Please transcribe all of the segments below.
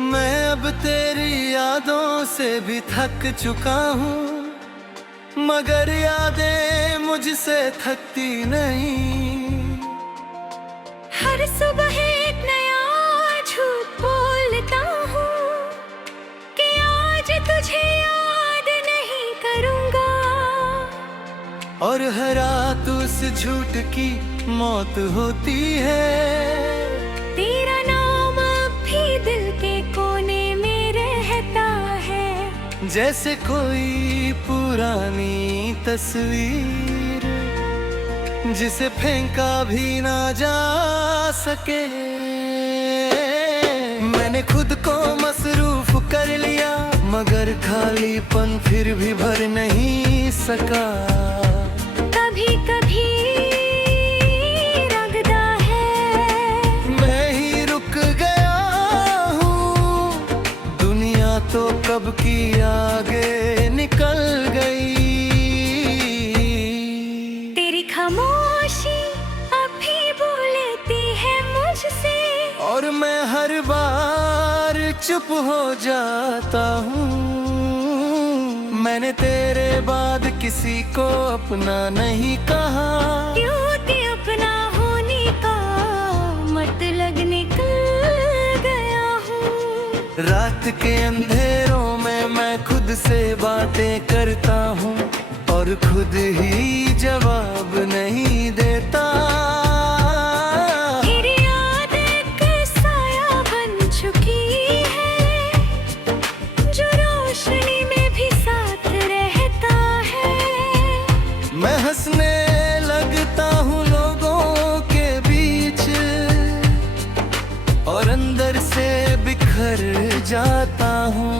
मैं अब तेरी यादों से भी थक चुका हूँ, मगर यादें मुझसे थकती नहीं। हर सुबह एक नया झूठ बोलता हूँ कि आज तुझे याद नहीं करूँगा, और हर रात उस झूठ की मौत होती है। तेरा नाम अब भी दिल के कोने में रहता है, जैसे कोई पुरानी तस्वीर जिसे फेंका भी ना जा सके। मैंने खुद को मसरूफ कर लिया, मगर खालीपन फिर भी भर नहीं सका। कभी कभी लगता है मैं ही रुक गया हूँ, दुनिया तो कब की आगे निकल गई। तेरी खामोशी अब भी बोलती है मुझसे, और मैं हर बार चुप हो जाता हूँ। मैंने तेरे बाद किसी को अपना नहीं कहा, क्योंकि अपना होने का मतलब निकल गया हूँ। रात के अंधेरों में मैं खुद से बातें करता हूँ, और खुद ही जवाब नहीं देता। फिर याद एक साया बन चुकी है, जो रोशनी में भी साथ रहता है। मैं हंसने लगता हूँ लोगों के बीच, और अंदर से बिखर जाता हूँ।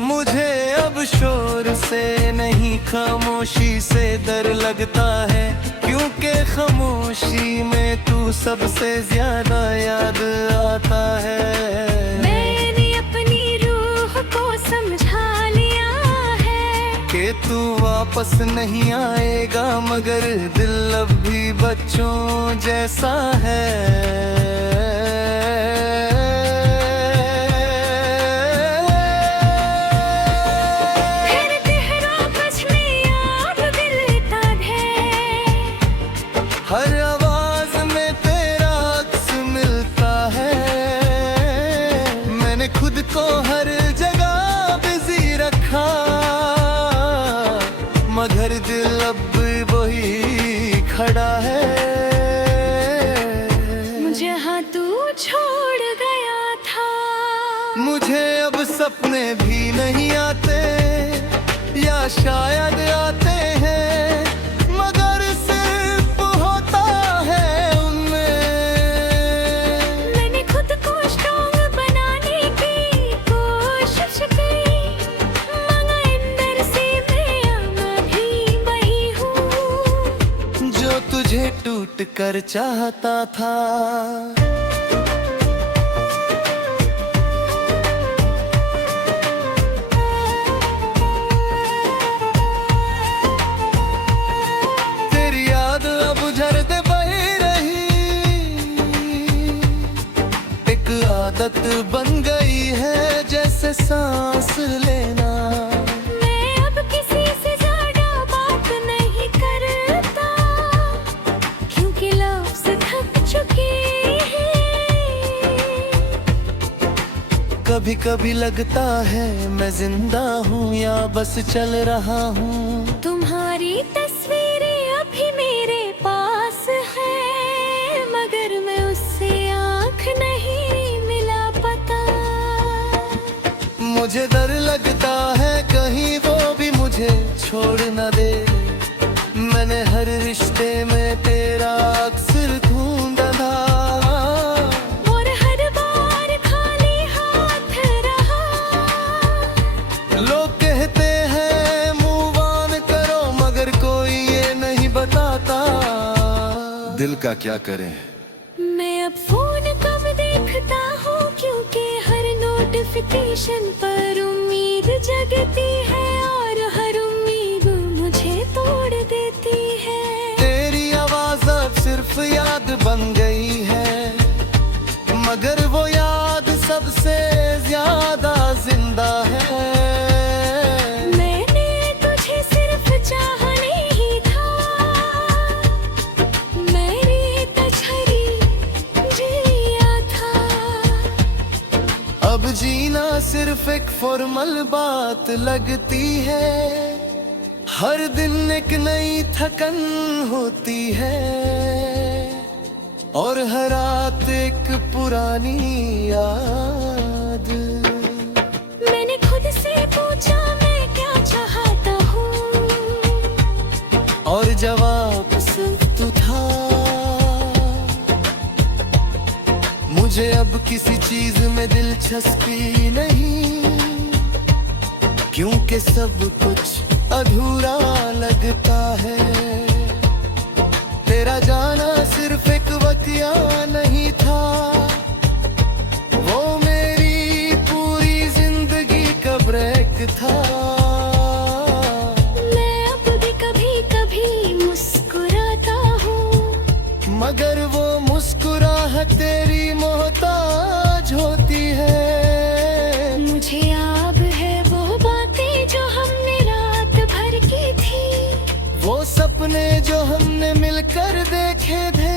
मुझे अब शोर से नहीं खामोशी से डर लगता है, क्योंकि खामोशी में तू सबसे ज्यादा याद आता है। मैंने अपनी रूह को समझा लिया है कि तू वापस नहीं आएगा, मगर दिल अब भी बच्चों जैसा है। हर आवाज में तेरा अक्स मिलता है। मैंने खुद को हर जगह बिजी रखा, मगर दिल अब वही खड़ा है। मुझे हाँ तू छोड़ गया था, मुझे अब सपने भी नहीं आते, या शायद आते हैं, मगर सिर्फ होता है उनमें। मैंने खुद को स्ट्रॉन्ग बनाने की कोशिश की, मगर अंदर से मैं भी वही हूँ जो तुझे टूट कर चाहता था। आदत बन गई है जैसे सांस लेना। मैं अब किसी से ज्यादा बात नहीं करता, क्योंकि लफ्ज़ थक चुके हैं। कभी कभी लगता है मैं जिंदा हूँ या बस चल रहा हूँ। तुम्हारी तस्वीरें अभी मेरे पास है, मगर मैं उससे आँख नहीं मुझे डर लगता है कहीं वो भी मुझे छोड़ न दे। मैंने हर रिश्ते में तेरा अक्सर ढूंढा था, और हर बार खाली हाथ रहा। लोग कहते हैं मूव ऑन करो, मगर कोई ये नहीं बताता दिल का क्या करें। मैं अब फोन कब देखता हूँ, क्योंकि हर नोटिफिकेशन पर उम्मीद जगती है, और हर उम्मीद मुझे तोड़ देती है। तेरी आवाज अब सिर्फ याद बन गई है, मगर वो याद सबसे ज्यादा जिंदा है। मैंने तुझे सिर्फ चाहने ही था, मेरी तछरी जिया था। अब जीना सिर्फ एक फॉर्मल बात लगती है, हर दिन एक नई थकन होती है, और हर रात एक पुरानी याद। मैंने खुद से पूछा मैं क्या चाहता हूँ, और जवाब सिर्फ तू था। मुझे अब किसी चीज में दिलचस्पी नहीं, क्योंकि सब कुछ अधूरा लगता है। तेरा जाना सिर्फ एक वतिया नहीं था, वो मेरी पूरी जिंदगी का ब्रेक था। मैं अब भी कभी कभी मुस्कुराता हूँ, मगर वो मुस्कुराहट तेरी मोहताज होती है। मुझे याद है वो बातें जो हमने रात भर की थी, वो सपने जो हमने मिलकर देखे थे,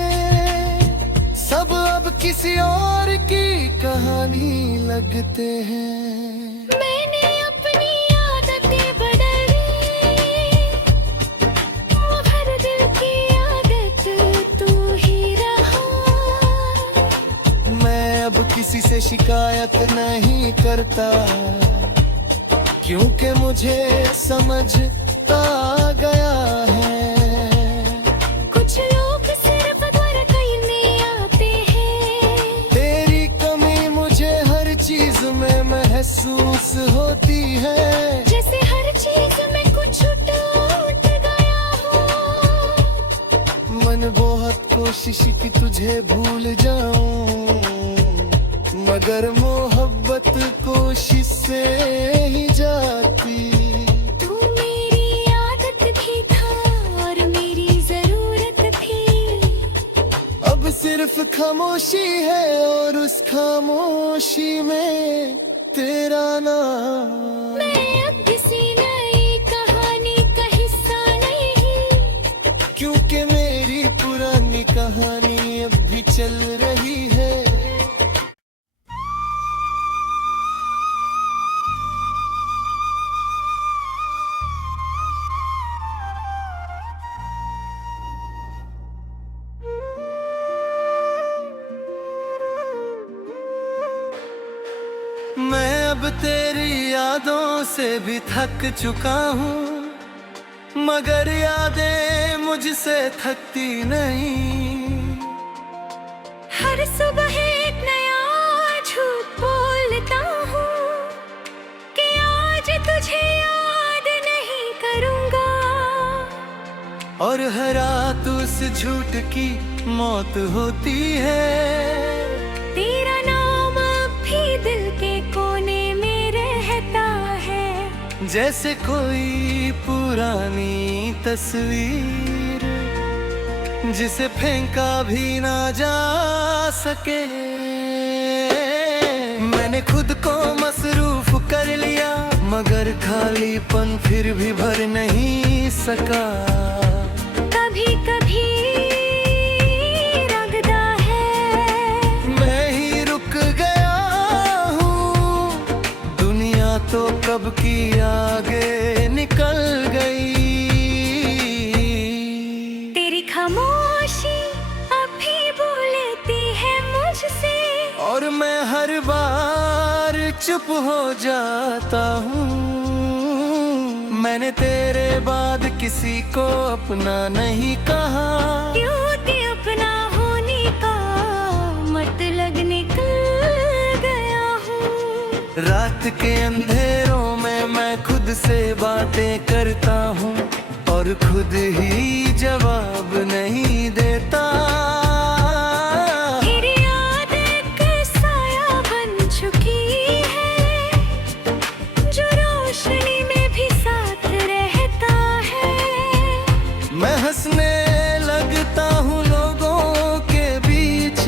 सब अब किसी और की कहानी लगते हैं। मैंने अपनी आदतें बदली, मगर दिल की आदत तू ही रहा। मैं अब किसी से शिकायत नहीं करता, क्योंकि मुझे समझता गया है। कुछ लोग सिर्फ द्वार करने आते हैं, तेरी कमी मुझे हर चीज में महसूस होती है। जैसे हर चीज में कुछ टूट गया हो। मन बहुत कोशिश की तुझे भूल जाऊं, मगर मोहब्बत कोशिश से ही जाती। तू मेरी आदत भी था और मेरी जरूरत थी। अब सिर्फ खामोशी है, और उस खामोशी में तेरा नाम। मैं अब किसी नई कहानी का हिस्सा नहीं, क्योंकि मेरी पुरानी कहानी अब भी चल रही है। मैं अब तेरी यादों से भी थक चुका हूँ, मगर यादें मुझसे थकती नहीं। हर सुबह एक नया झूठ बोलता हूँ कि आज तुझे याद नहीं करूँगा, और हर रात उस झूठ की मौत होती है। तेरा नाम अब भी दिल के कोने में रहता है, जैसे कोई पुरानी तस्वीर जिसे फेंका भी ना जा सके। मैंने खुद को मसरूफ कर लिया, मगर खालीपन फिर भी भर नहीं सका। कभी कभी लगता है मैं ही रुक गया हूँ, दुनिया तो कब की आगे निकल गई। तेरी खामोशी अब भी बोलती है मुझसे, और मैं हर बार चुप हो जाता हूँ। मैंने तेरे बाद किसी को अपना नहीं कहा, क्योंकि अपना होने का मतलब निकल गया हूँ। रात के अंधेरों में मैं खुद से बातें करता हूँ, और खुद ही जवाब नहीं देता। फिर याद एक साया बन चुकी है, जो रोशनी में भी साथ रहता है। मैं हंसने लगता हूँ लोगों के बीच,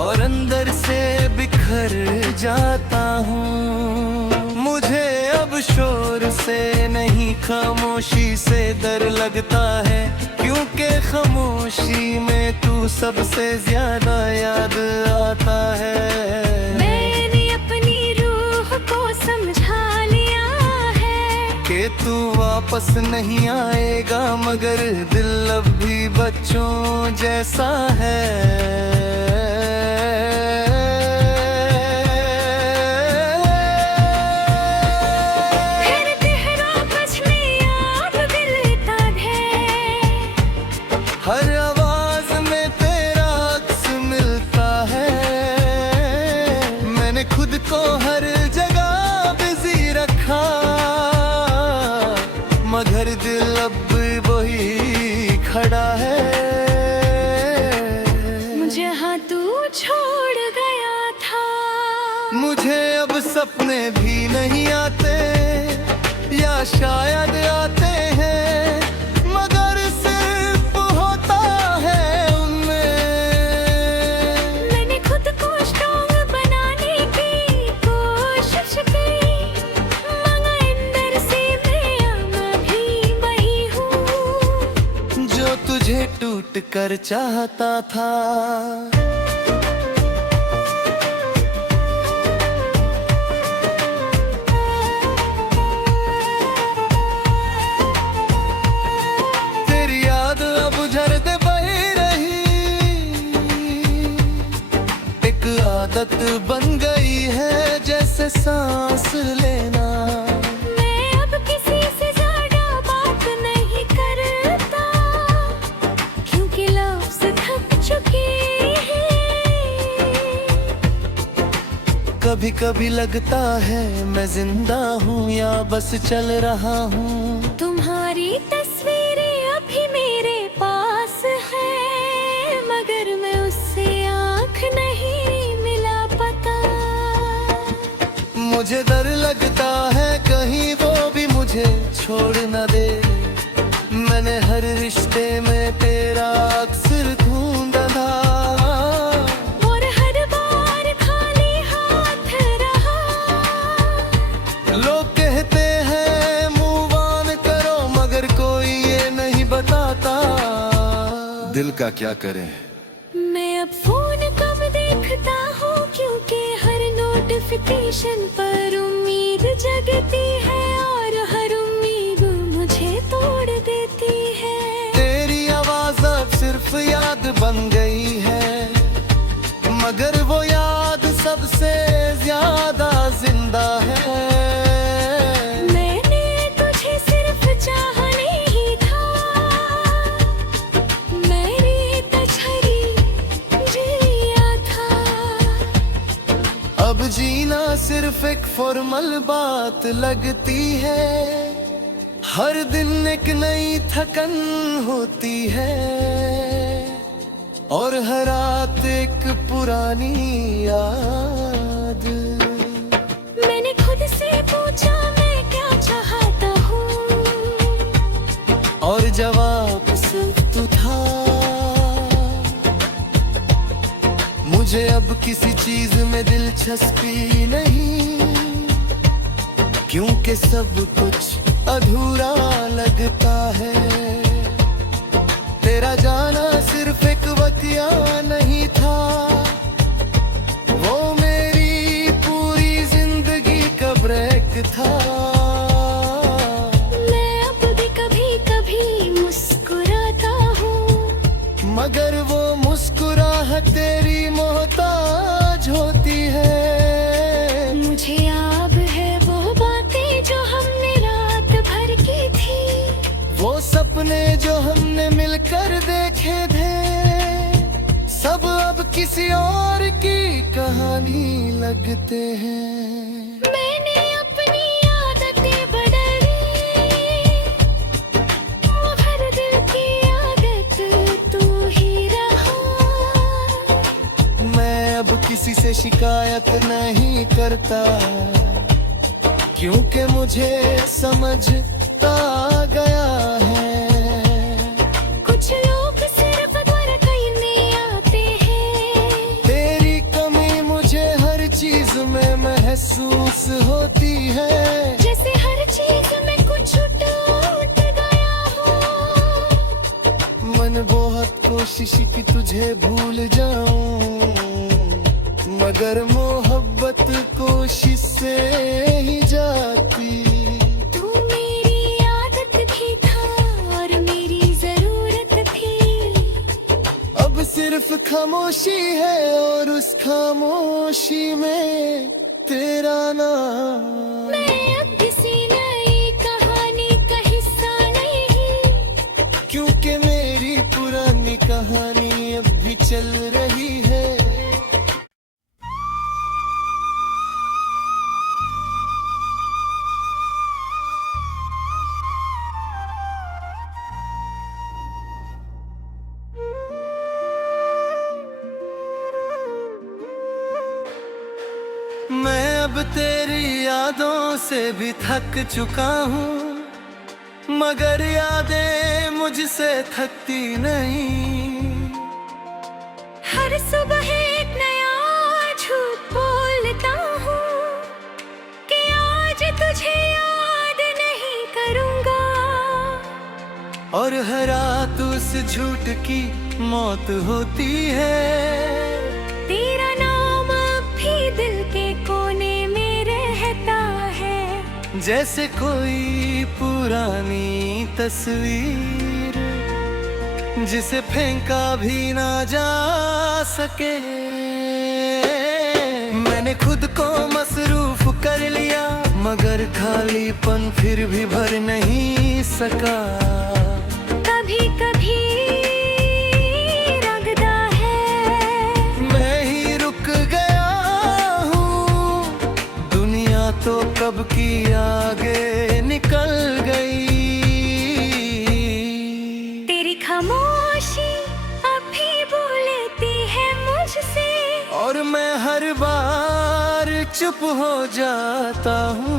और अंदर से बिखर घर जाता हूँ। मुझे अब शोर से नहीं खामोशी से डर लगता है, क्योंकि खामोशी में तू सबसे ज्यादा याद आता है। मैंने अपनी रूह को समझा लिया है कि तू वापस नहीं आएगा, मगर दिल अब भी बच्चों जैसा है। फिर तेरा बचने याद दिलता है, हर आवाज में तेरा अक्स मिलता है। मैंने खुद को हर जगह बिजी रखा, मगर दिल अब वही खड़ा है। मुझे हाँ तू छोड़ गया था। मुझे अब सपने भी नहीं आते, या शायद आते हैं, मगर सिर्फ होता है उनमें। मैंने खुद को स्ट्रॉन्ग बनाने की कोशिश की, मगर अंदर से मैं भी वही हूँ जो तुझे टूट कर चाहता था। तेरी याद अब झरते बही रही, एक आदत बन गई है जैसे सांस लेना। मैं अब किसी से ज्यादा बात नहीं करता, क्योंकि लफ्ज़ थक चुके हैं। कभी कभी लगता है मैं जिंदा हूँ या बस चल रहा हूँ। तुम्हारी तस्वीरें अभी मेरे पास है, मगर मैं उससे आँख नहीं मिला पाता। मुझे डर लगता है कहीं वो भी मुझे छोड़ न दे। मैंने हर रिश्ते में तेरा अक्सर ढूंढा था, और हर बार खाली हाथ रहा। लोग कहते हैं मूव ऑन करो, मगर कोई ये नहीं बताता दिल का क्या करें। मैं अब फोन कम देखता हूँ, क्योंकि हर नोटिफिकेशन पर उम्मीद जगती है, और हर उम्मीद मुझे तोड़ देती है। तेरी आवाज अब सिर्फ याद बन गई है, मगर वो याद सबसे ज्यादा जिंदा है। मैंने तुझे सिर्फ चाहने ही था, मेरी तछरी जिया था। अब जीना सिर्फ एक फॉर्मल बात लगती है, हर दिन एक नई थकन होती है, और हर रात एक पुरानी याद। मैंने खुद से पूछा मैं क्या चाहता हूँ, और जवाब सिर्फ तू था। मुझे अब किसी चीज में दिलचस्पी नहीं, क्योंकि सब कुछ अधूरा लगता है। तेरा जाना सिर्फ एक वतिया नहीं था, वो मेरी पूरी जिंदगी का ब्रेक था। मैं अब भी कभी कभी मुस्कुराता हूँ, मगर वो मुस्कुराहट तेरी मोहताज होती है। मुझे याद है वो बातें जो हमने रात भर की थी, वो सपने जो हमने मिलकर देखे थे, सब अब किसी और की कहानी लगते हैं। मैंने अपनी आदतें बदली, मगर दिल की आदत तू ही रहा। मैं अब किसी से शिकायत नहीं करता, क्योंकि मुझे समझता गया है। कुछ लोग सिर्फ द्वार करने आते हैं, तेरी कमी मुझे हर चीज महसूस होती है, जैसे हर चीज में कुछ टूट गया हो। मन बहुत कोशिश की तुझे भूल जाऊं, मगर मोहब्बत कोशिश से ही जाती। तू मेरी आदत भी था और मेरी जरूरत थी। अब सिर्फ खामोशी है और उस खामोशी में तेरा नाम। मैं अब किसी नई कहानी का हिस्सा नहीं, क्योंकि मेरी पुरानी कहानी अब भी चल रही है। मैं अब तेरी यादों से भी थक चुका हूँ, मगर यादें मुझसे थकती नहीं। हर सुबह एक नया झूठ बोलता हूँ कि आज तुझे याद नहीं करूँगा। और हर रात उस झूठ की मौत होती है। तेरा नाम अब भी दिल के कोने में रहता है, जैसे कोई पुरानी तस्वीर जिसे फेंका भी ना जा सके। मैंने खुद को मसरूफ कर लिया, मगर खालीपन फिर भी भर नहीं सका। कभी कभी लगता है मैं ही रुक गया हूँ, दुनिया तो कब की आगे निकल गई। तेरी खामोशी अब भी बोलती है मुझसे, और मैं हर बार चुप हो जाता हूँ।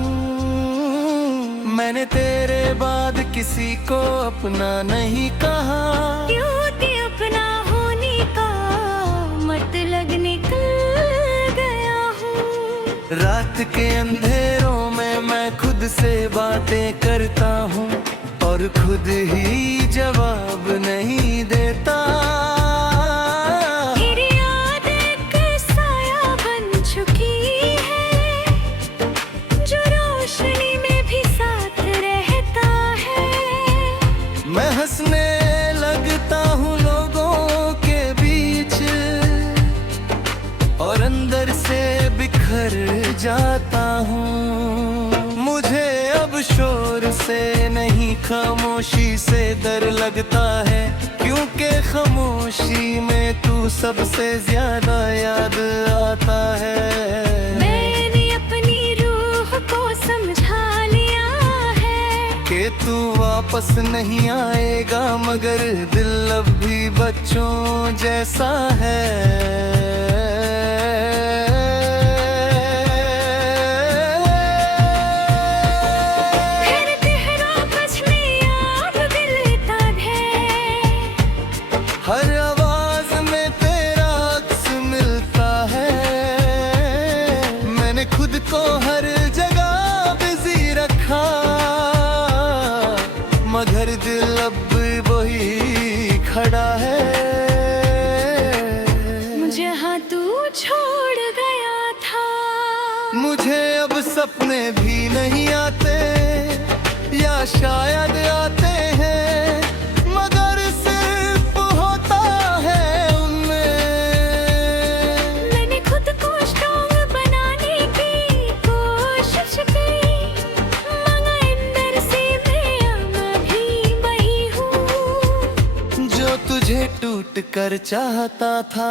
मैंने तेरे बाद किसी को अपना नहीं कहा, क्योंकि अपना होने का मतलब निकल गया हूँ। रात के अंधेरों में मैं खुद से बातें करता हूँ, और खुद ही जवाब नहीं देता। फिर याद एक साया बन चुकी है, जो रोशनी में भी साथ रहता है। मैं हंसने लगता हूँ लोगों के बीच, और अंदर से बिखर जाता हूँ। मुझे अब शोर से नहीं खामोशी से डर लगता है, क्योंकि खामोशी में तू सबसे ज्यादा याद आता है। मैंने अपनी रूह को समझा लिया है कि तू वापस नहीं आएगा, मगर दिल अब भी बच्चों जैसा है। हर आवाज में तेरा अक्स मिलता है। मैंने खुद को हर जगह बिजी रखा, मगर दिल अब वही खड़ा है। मुझे हाँ तू छोड़ गया था, मुझे अब सपने भी नहीं आते, या शायद आते हैं, मगर सिर्फ होता है उनमें। मैंने खुद को स्ट्रॉन्ग बनाने की कोशिश की, मगर अंदर से मैं अभी वही हूँ जो तुझे टूट कर चाहता था।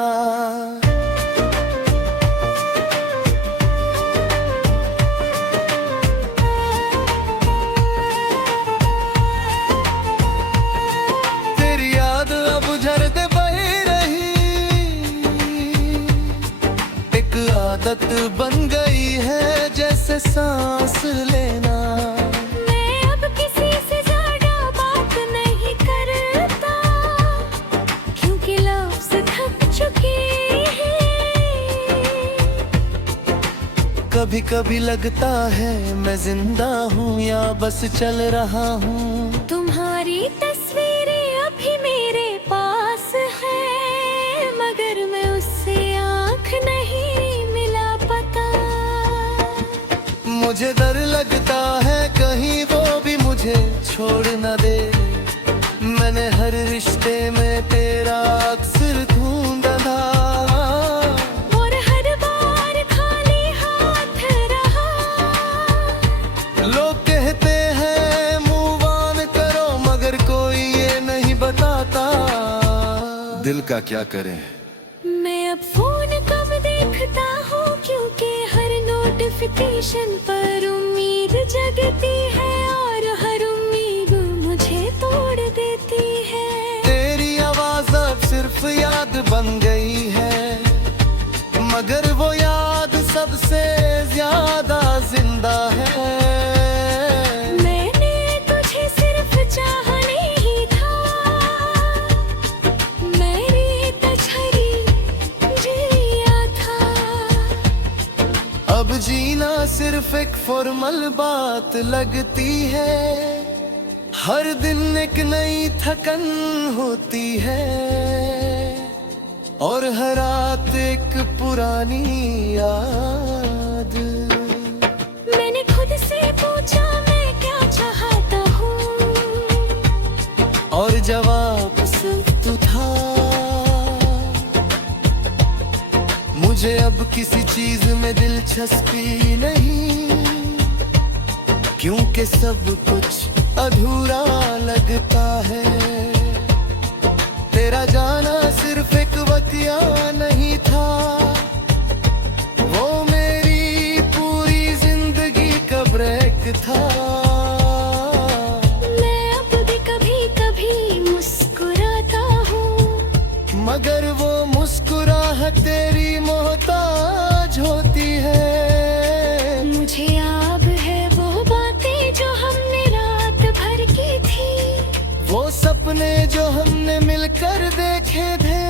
आदत बन गई है जैसे सांस लेना। मैं अब किसी से ज्यादा बात नहीं करता, क्योंकि लफ्ज़ थक चुके हैं। कभी कभी लगता है मैं जिंदा हूँ या बस चल रहा हूँ। तुम्हारी तस्वीरें अभी मेरे पास है, मगर मैं उससे आँख नहीं मिला पाता। मुझे डर लगता है कहीं वो भी मुझे छोड़ न दे। मैंने हर रिश्ते में तेरा अक्सर ढूंढा था, और हर बार खाली हाथ रहा। लोग कहते हैं मूव ऑन करो, मगर कोई ये नहीं बताता दिल का क्या करें। मैं अब फोन कब देखता हूँ, क्योंकि हर नोटिफिकेशन पर उम्मीद जगती है, और हर उम्मीद मुझे तोड़ देती है। तेरी आवाज अब सिर्फ याद बन गई है, मगर वो याद सबसे ज्यादा जिंदा है। मैंने तुझे सिर्फ चाहने ही था, मेरी तछरी जिया था। अब जीना सिर्फ एक फॉर्मल बात लगती है, हर दिन एक नई थकन होती है, और हर रात एक पुरानी याद। मैंने खुद से पूछा मैं क्या चाहता हूँ, और जवाब सिर्फ तू था। मुझे अब किसी चीज में दिलचस्पी नहीं, क्योंकि सब कुछ अधूरा लगता है। तेरा जाना सिर्फ एक वतिया नहीं था, वो मेरी पूरी जिंदगी का ब्रेक था। मैं अब भी कभी कभी मुस्कुराता हूँ, मगर वो मुस्कुराहट तेरी मोहताज होती है। मुझे याद है वो बातें जो हमने रात भर की थी, वो सपने जो हमने मिलकर देखे थे,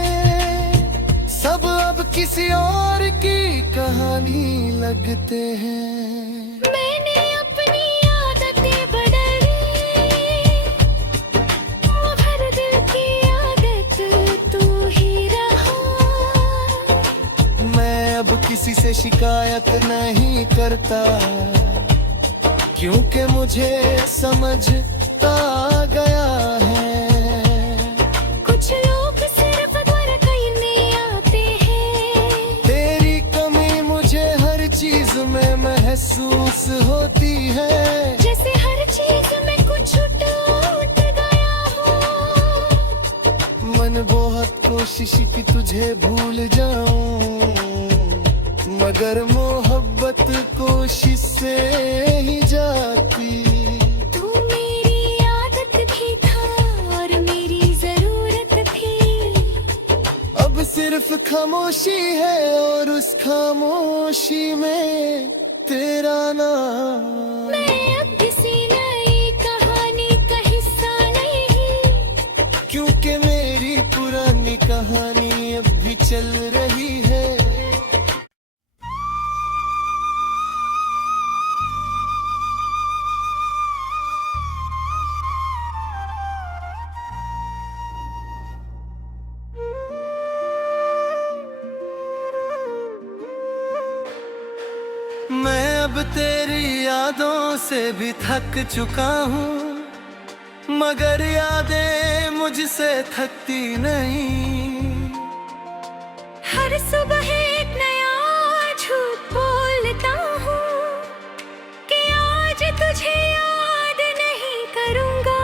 सब अब किसी और की कहानी लगते हैं। मैंने अपनी आदतें बदली, मगर दिल की आदत तू ही रहा। मैं अब किसी से शिकायत नहीं करता, क्योंकि मुझे समझता गया है। कुछ लोग सिर्फ द्वार करने आते हैं, तेरी कमी मुझे हर चीज में महसूस होती है। जैसे हर चीज में कुछ टूट गया हो। मन बहुत कोशिश की तुझे भूल जाऊं, मगर मोहब्बत कोशिश से ही जाती। तू मेरी आदत भी था और मेरी जरूरत थी। अब सिर्फ खामोशी है, और उस खामोशी में तेरा नाम। मैं अब किसी नई कहानी का हिस्सा नहीं, क्योंकि मेरी पुरानी कहानी अब भी चल रही है। मैं अब तेरी यादों से भी थक चुका हूँ, मगर यादें मुझसे थकती नहीं। हर सुबह एक नया झूठ बोलता हूँ कि आज तुझे याद नहीं करूँगा,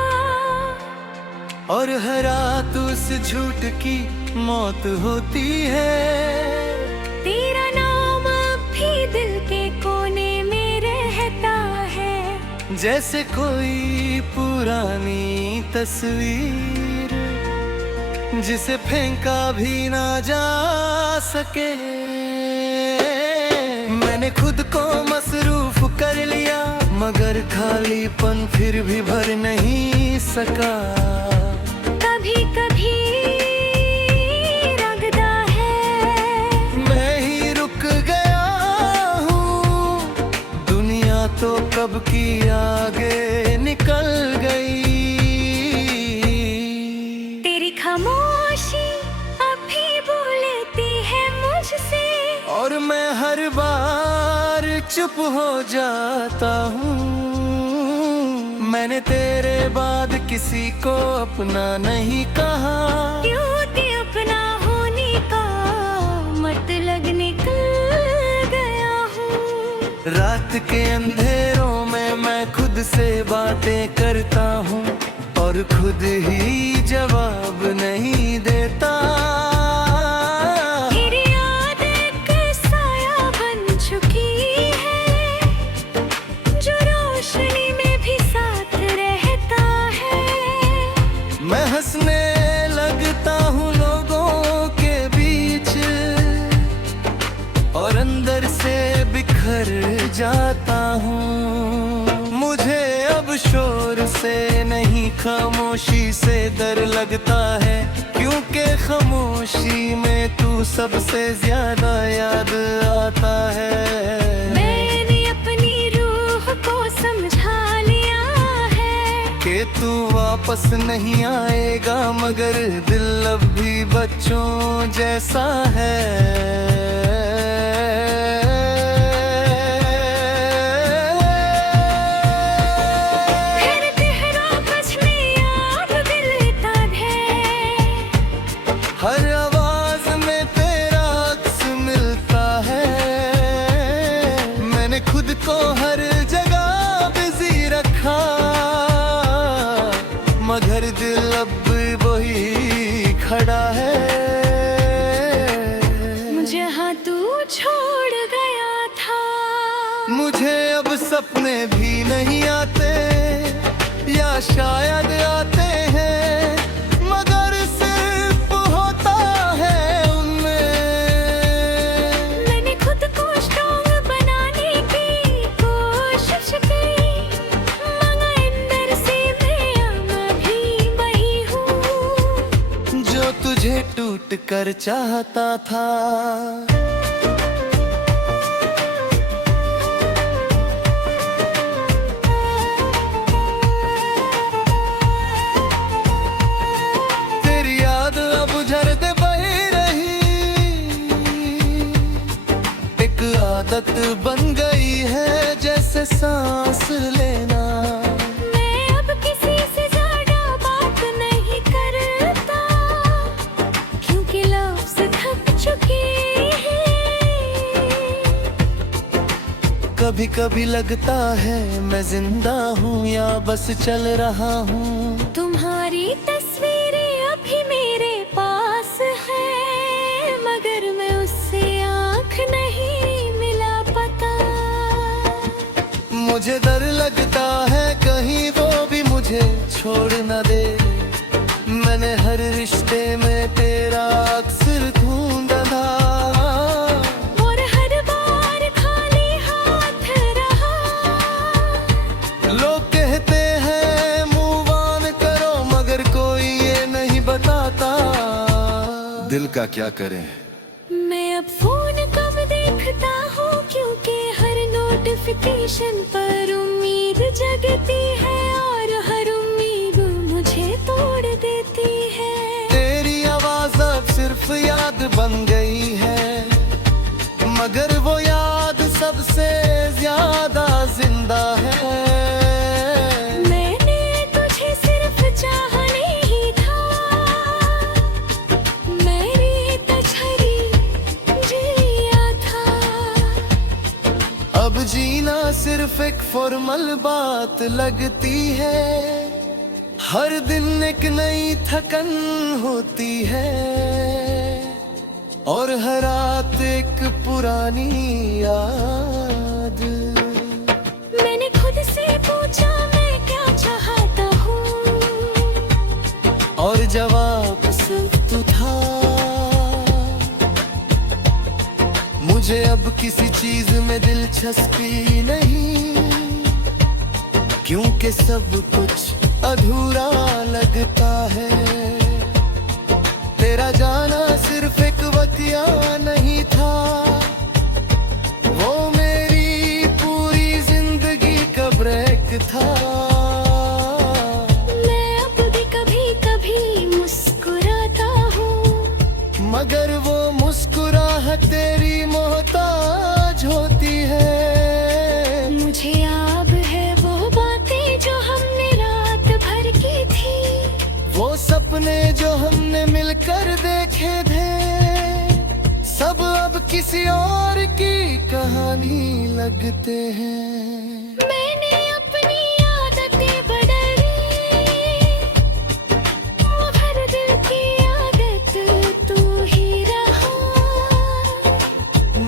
और हर रात उस झूठ की मौत होती है। तेरा नाम अब भी दिल के कोने में रहता है, जैसे कोई पुरानी तस्वीर जिसे फेंका भी ना जा सके। मैंने खुद को मसरूफ कर लिया, मगर खालीपन फिर भी भर नहीं सका। कभी कभी लगता है मैं ही रुक गया हूँ, कब की आगे निकल गई। तेरी खामोशी अभी बोलती है मुझसे, और मैं हर बार चुप हो जाता हूँ। मैंने तेरे बाद किसी को अपना नहीं कहा, क्योंकि अपना होने का मतलब निकल गया हूँ। रात के अंधेरों में मैं खुद से बातें करता हूँ, और खुद ही जवाब नहीं देता। फिर याद एक साया बन चुकी है, जो रोशनी में भी साथ रहता है। मैं हंसने लगता हूँ लोगों के बीच, और अंदर से बिखर जाता हूँ। मुझे अब शोर से नहीं खामोशी से डर लगता है, क्योंकि खामोशी में तू सबसे ज्यादा याद आता है। मैंने अपनी रूह को समझा लिया है कि तू वापस नहीं आएगा, मगर दिल अब भी बच्चों जैसा है। हर आवाज में तेरा अक्स मिलता है। मैंने खुद को हर जगह बिजी रखा, मगर दिल अब वही खड़ा है। मुझे हाँ तू छोड़ गया था। मुझे अब सपने भी नहीं आते, या शायद आते हैं, मगर सिर्फ होता है उनमें। मैंने खुद को स्ट्रॉन्ग बनाने की कोशिश की, मगर अंदर से मैं भी वही हूँ जो तुझे टूट कर चाहता था। आदत बन गई है जैसे सांस लेना। मैं अब किसी से ज्यादा बात नहीं करता, क्योंकि लफ्ज़ थक चुके हैं। कभी कभी लगता है मैं जिंदा हूँ या बस चल रहा हूँ। तुम्हारी तस्वीरें अभी मेरे पास है, मगर मैं उससे आँख नहीं मुझे डर लगता है कहीं वो भी मुझे छोड़ न दे। मैंने हर रिश्ते में तेरा अक्सर ढूंढा था, और हर बार खाली हाथ रहा। लोग कहते हैं मूव ऑन करो, मगर कोई ये नहीं बताता दिल का क्या करें। मैं अब फोन कब देखता हूँ, क्योंकि हर नोटिफिकेशन पर उम्मीद जगती है, और हर उम्मीद मुझे तोड़ देती है। तेरी आवाज अब सिर्फ याद बन गई है, मगर वो याद सबसे ज्यादा जिंदा है। मैंने तुझे सिर्फ चाहने ही था, मेरी तछरी जिया था। अब जीना सिर्फ एक फॉर्मल बात लगती है, हर दिन एक नई थकन होती है, और हर रात एक पुरानी याद। मैंने खुद से पूछा मैं क्या चाहता हूँ, और जवाब सिर्फ तू था। मुझे अब किसी चीज में दिलचस्पी नहीं, क्योंकि सब कुछ अधूरा लगता है। तेरा जाना सिर्फ एक वतिया नहीं था, वो मेरी पूरी जिंदगी कब्र सपने जो हमने मिलकर देखे थे, सब अब किसी और की कहानी लगते हैं। मैंने अपनी आदतें बदली, वो हर दिल की आदत तू ही रहा।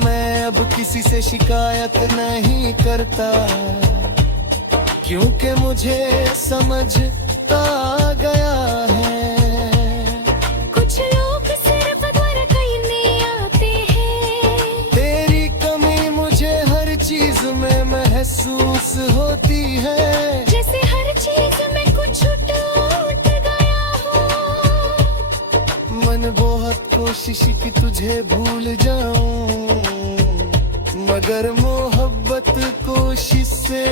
मैं अब किसी से शिकायत नहीं करता, क्योंकि मुझे समझता गया है। कुछ लोग सिर्फ द्वार कहने आते हैं, तेरी कमी मुझे हर चीज में महसूस होती है। जैसे हर चीज में कुछ टूट गया हो। मन बहुत कोशिश की तुझे भूल जाऊं, मगर मोहब्बत कोशिश से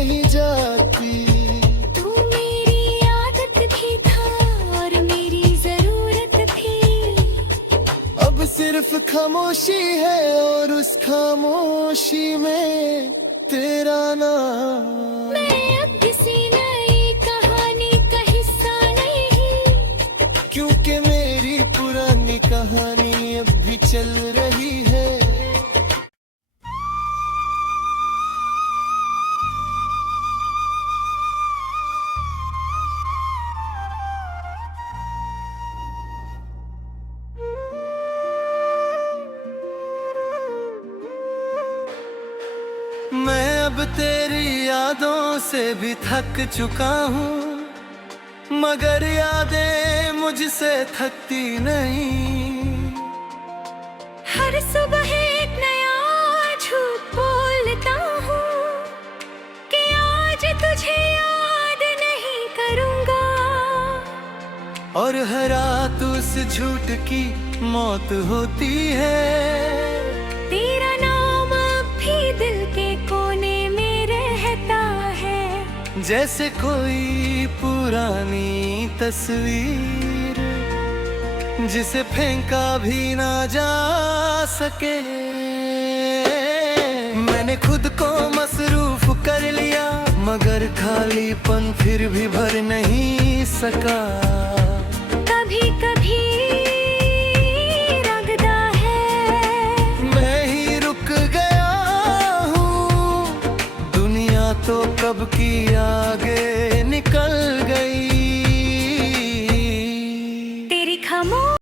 ही जाती। तू मेरी आदत भी था और मेरी जरूरत थी। अब सिर्फ खामोशी है और उस खामोशी में तेरा नाम। मैं अब किसी नई कहानी का हिस्सा नहीं, क्योंकि मेरी पुरानी कहानी अब भी चल रही है। मैं अब तेरी यादों से भी थक चुका हूँ, मगर यादें मुझसे थकती नहीं। हर सुबह एक नया झूठ बोलता हूँ कि आज तुझे याद नहीं करूँगा। और हर रात उस झूठ की मौत होती है। तेरा नाम अब भी दिल के कोने में रहता है, जैसे कोई पुरानी तस्वीर जिसे फेंका भी ना जा सके। मैंने खुद को मसरूफ कर लिया, मगर खालीपन फिर भी भर नहीं सका। कभी कभी लगता है मैं ही रुक गया हूँ, दुनिया तो कब की आगे निकल